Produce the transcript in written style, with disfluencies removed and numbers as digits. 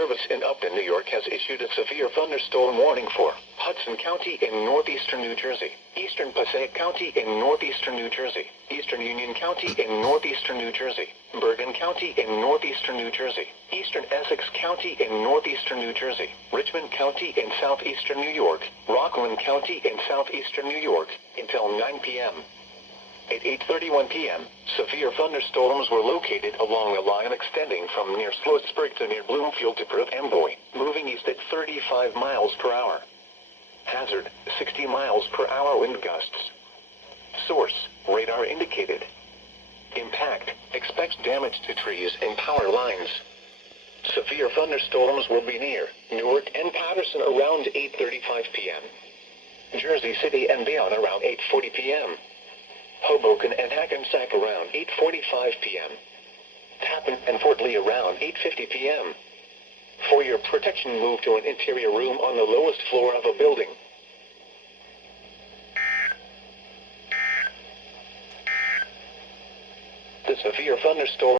Service in Upton, New York has issued a severe thunderstorm warning for Hudson County in northeastern New Jersey, eastern Passaic County in northeastern New Jersey, eastern Union County in northeastern New Jersey, Bergen County in northeastern New Jersey, eastern Essex County in northeastern New Jersey, Richmond County in southeastern New York, Rockland County in southeastern New York, until 9 p.m. At 8:31 p.m., severe thunderstorms were located along a line extending from near Sloatsburg to near Bloomfield to Perth Amboy, moving east at 35 miles per hour. Hazard, 60 miles per hour wind gusts. Source, radar indicated. Impact, expect damage to trees and power lines. Severe thunderstorms will be near Newark and Patterson around 8:35 p.m. Jersey City and Bayonne around 8:40 p.m. Hoboken and Hackensack around 8:45 p.m. Tappan and Fort Lee around 8:50 p.m. For your protection, move to an interior room on the lowest floor of a building. The severe thunderstorm